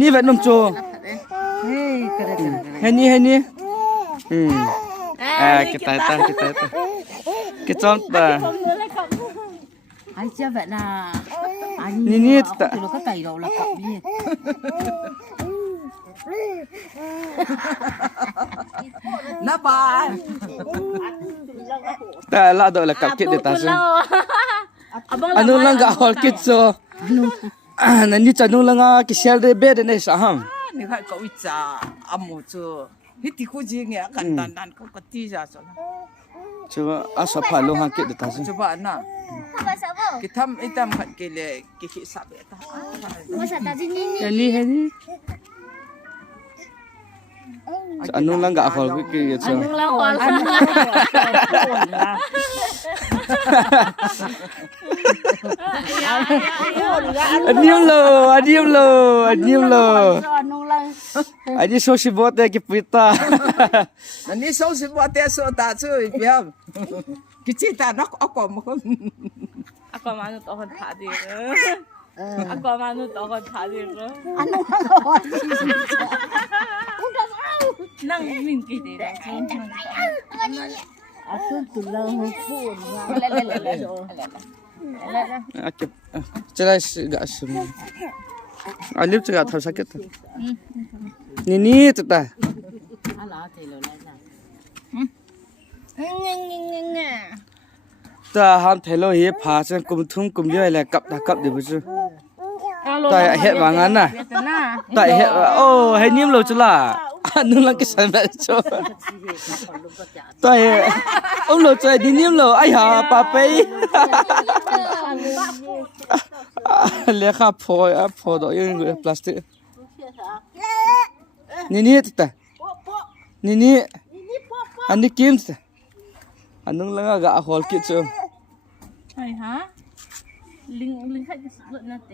นี่แบบนมโจเฮ้ยนี่kita ta ai chưa vậy là Nini ta nó có cày đâu là cậu đi nó bà ta la do la kap kit de ta sen anu lang ga hol kit so na ni cha nu lang a ki shel de be de ne sa ham你看狗一扎阿母做，一滴估计也简单单，狗个地下做了， chu a sa pha lo ha kit de ta sen 就把那，给他们一旦看给了，给去啥别的， ni anu lang ga hol ki so adium lo Aji so si bot de ki pita 那你手是我带手打出一边，给这打那我搞么？ Ako manut ako tadi ko. Ako manut ako tadi ko. Nang mingki de. aku tulang pun akip chela ga sum alip chaga thar sakit ni ta ala thì lo lại ta ham thelo hi pha chen kum thum kum ye la kap da kap de bu chu ta he ba ngan na ta he o he nim lo chu la nu lang ki san ba chu ta he ông lo chu di nim lo ai ha pa pe le kha pho do yung plastic ni ta ni ani kim ta anung lang ga hol ki chu Ay ha? Ling khách luận na